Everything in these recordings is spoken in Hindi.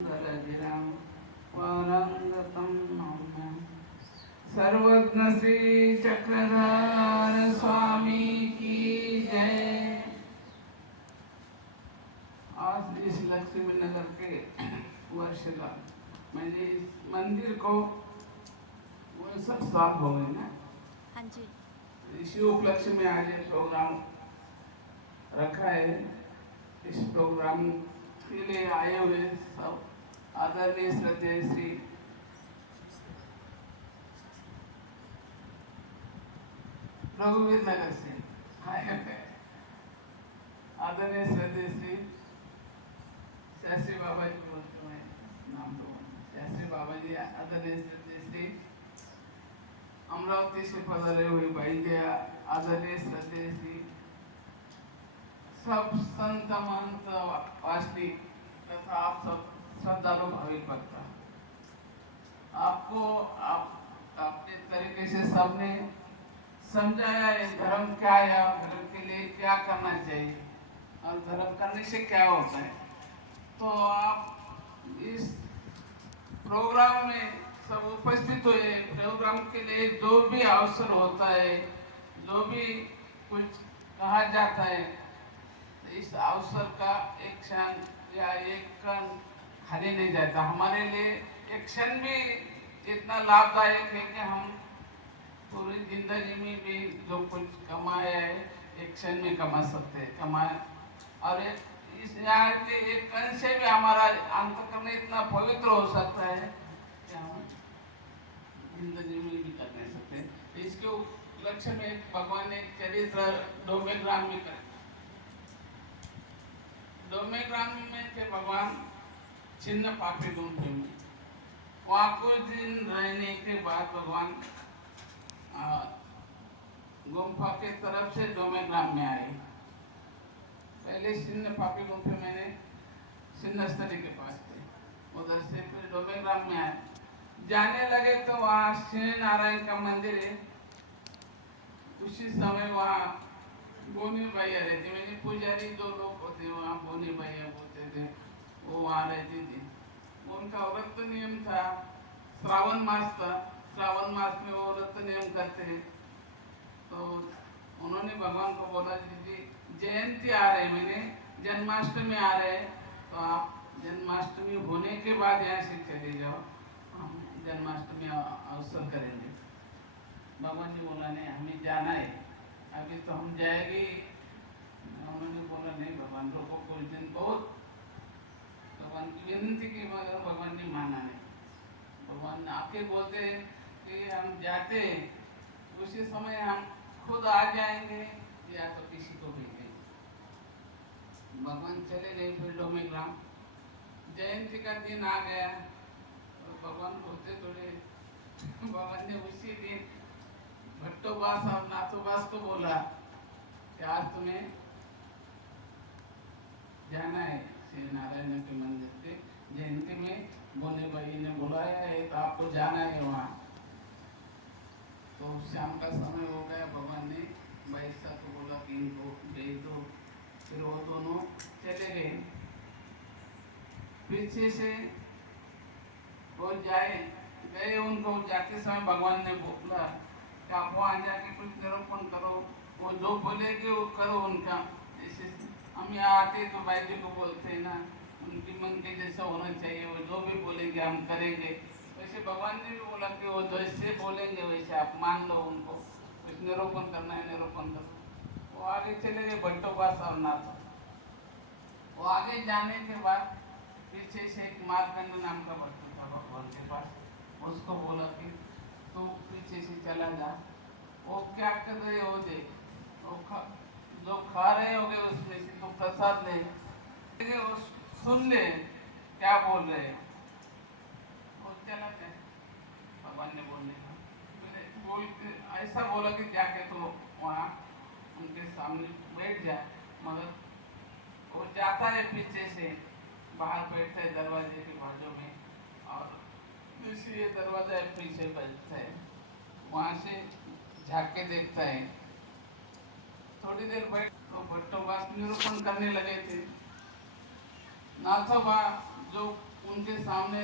धरधिरं वरंगतं नौम्य सर्वज्ञ श्री चक्रधर स्वामी की जय। आज इस लक्ष्मी नगर के वर्षगांठ मैंने इस मंदिर को वो सब साफ हो गए ना। हाँ जी। इसी उपलक्ष्य में आज ये प्रोग्राम रखा है। इस प्रोग्राम के लिए आए हुए सब आदरणीय श्रद्धेय श्री रघुवीर नगर से आए हैं। आदरणीय श्रद्धेय श्री शास्त्री बाबा जी बोलते हैं नाम तो शास्त्री बाबा जी, आदरणीय श्रद्धेय श्री अमरावती से पधारे हुए भाई गया, आदरणीय श्रद्धेय श्री सब संत महंत वास्तविक तथा आप सब श्रद्धालु भाविक भक्त, आपको आप अपने तरीके से सबने समझाया है धर्म क्या है और धर्म के लिए क्या करना चाहिए और धर्म करने से क्या होता है। तो आप इस प्रोग्राम में सब उपस्थित हुए। प्रोग्राम के लिए जो भी अवसर होता है, जो भी कुछ कहा जाता है, इस अवसर का एक क्षण या एक कण खाली नहीं जाता। हमारे लिए एक क्षण भी इतना लाभदायक है कि हम पूरी जिंदगी में भी जो कुछ कमाया है एक क्षण में कमा सकते हैं, कमाए। और इस यहाँ के एक कण से भी हमारा अंतःकरण इतना पवित्र हो सकता है कि हम जिंदगी में भी कर नहीं सकते। इसके उपलक्ष्य में भगवान ने चरित्र डोमेग्राम में कर डोमेग्राम में थे भगवान चिन्ह पापी गुम्फे में। वहाँ कुछ दिन रहने के बाद भगवान गुम्फा के तरफ से डोमेग्राम में आए। पहले सिन्न पापी गुम्फे मैंने सिन्नस्थली के पास थे, उधर से फिर डोमेग्राम में आए। जाने लगे तो वहाँ श्री नारायण का मंदिर है। उसी समय वहाँ बोनी भैया रहती, मेरी पुजारी दो लोग होते वहाँ, बोनी भैया बोलते थे, वो वहाँ रहती थी। उनका व्रत नियम था, श्रावण मास था, श्रावण मास में वो व्रत नियम करते हैं। तो उन्होंने भगवान को बोला जी जयंती आ रहे, मैंने जन्माष्टमी आ रहे, तो आप जन्माष्टमी होने के बाद यहाँ से चले जाओ, हम जन्माष्टमी अवसर करेंगे। भगवान जी बोला नहीं हमें जाना है, अभी तो हम जाएंगे। उन्होंने बोला नहीं भगवान रोको कुछ दिन, बहुत भगवान की विनती की मगर भगवान ने माना नहीं। भगवान आके बोलते कि हम जाते उसी समय हम खुद आ जाएंगे या तो किसी को भेजेंगे। भगवान चले गए। फिर डोमेग्राम जयंती का दिन आ गया तो भगवान बोलते थोड़े भगवान ने उसी दिन भट्टोबास और नाथोबास को बोला कि आज तुम्हें जाना है श्री नारायण के मंदिर के जयंती में, बोले भाई ने बुलाया है तो आपको जाना है वहाँ। तो शाम का समय हो गया, भगवान ने बैसा को बोला कि इनको भेज दो। फिर वो दोनों चले गए। पीछे से वो गए, उनको जाते समय भगवान ने बोला कि आप वहाँ जाके कुछ निरूपण करो, वो जो बोलेगे वो करो उनका। जैसे हम यहाँ आते तो भाई जी को बोलते हैं ना, उनकी मन के जैसा होना चाहिए, वो जो भी बोलेंगे हम करेंगे। वैसे भगवान ने भी बोला कि वो जैसे बोलेंगे वैसे आप मान लो उनको, कुछ निरूपण करना है निरूपण करो। वो आगे चले गए भट्टोबास और नाथ। वो आगे जाने के बाद पीछे से एक मार्कंड नाम का भक्त था भगवान के पास, उसको बोला कि तू पीछे से चला जा, वो क्या कर रहे हो देख, जो खा रहे होगे उसमें से तो प्रसाद ले, वो सुन ले क्या बोल रहे हैं। वो चला गया। भगवान ने बोल के ऐसा बोला कि जाके तो वहाँ उनके सामने बैठ जाए, मगर वो जाता है पीछे से, बाहर बैठता है दरवाजे के बाजू में, और दूसरी दरवाजा पीछे बजता है, वहाँ से झाँक के देखता है। थोड़ी देर बैठ तो भट्टोबास निरूपण करने लगे थे। नाथोबा जो उनके सामने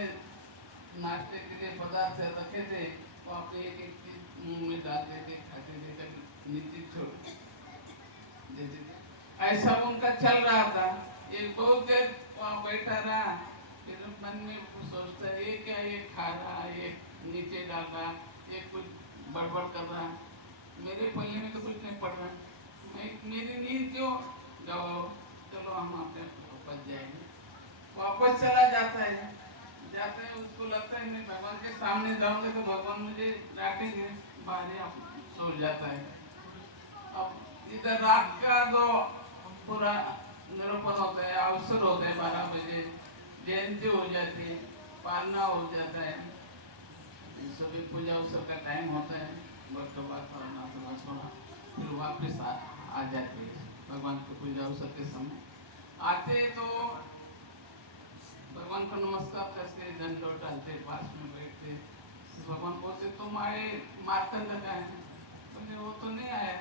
नाश्ते के लिए पदार्थ रखे थे, वो आप एक एक चीज मुंह में डालते थे, खाते थे, कभी नीचे छोड़ देते थे। ऐसा उनका चल रहा था। एक बहुत देर वहाँ बैठा रहा, फिर मन में सोचता है ये क्या, ये खा रहा, ये नीचे डाल रहा, ये कुछ बड़बड़ कर रहा, मेरे पल्ले में तो कुछ नहीं पड़ रहा, मैं मेरी नींद क्यों गवाओ, चलो हम अपने वापस जाएंगे। वापस चला जाता है, जाते हैं, उसको लगता है मैं भगवान के सामने जाऊंगे तो भगवान मुझे डांटेंगे, बाहर आप सो जाता है। अब इधर रात का जो पूरा निरूपण होता है, अवसर होता है, 12 बजे जयंती हो जाती है, पालना हो जाता है, सभी पूजा अवसर का टाइम होता है, वक्त बात और थोड़ा फिर वापस आ जाते हैं भगवान की पूजा अवसर के समय। आते तो भगवान को नमस्कार करते, दंडों डालते, पास में बैठते, भगवान बोलते तुम आए, मार्तंड का है, बोले वो तो नहीं आया।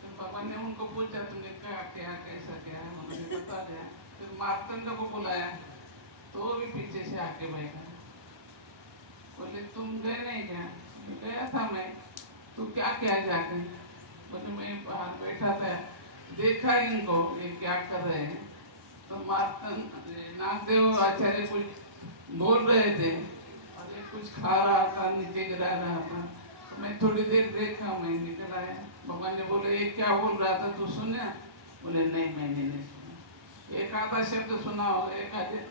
तो भगवान ने उनको पूछा तुमने क्या क्या कैसा क्या है, उन्होंने बता दिया। फिर मार्तंड को बुलाया तो वो भी पीछे से आके बैठा, बोले तुम गए नहीं क्या, गया था मैं, तू क्या क्या जाके, बोले मैं बाहर बैठा था, देखा इनको ये क्या कर रहे हैं, तो मार्तंड नागदेव आचार्य कुछ बोल रहे थे और ये कुछ खा रहा था, नीचे गिरा रहा था, तो मैं थोड़ी देर देखा, मैं निकल आया। भगवान ने बोले ये क्या बोल रहा था, तू सुना? बोले नहीं मैंने नहीं सुना। एक आधा शब्द सुना होगा, एक आधे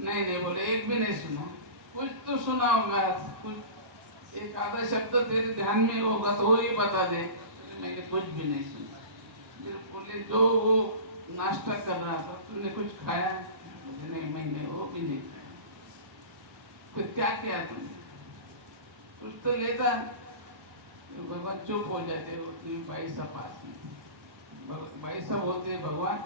नहीं नहीं, बोले एक भी नहीं सुना, कुछ तो सुना होगा, कुछ एक आधा शब्द तेरे ध्यान में होगा तो वो ही बता दे। मैंने कुछ भी नहीं सुना। फिर बोले जो वो नाश्ता कर रहा था तूने कुछ खाया? बोले नहीं मैंने वो भी नहीं खाया। फिर क्या किया तुमने? कुछ तो लेता। भगवान चुप हो जाते, भाई साहब पास में, भाई साहब बोलते भगवान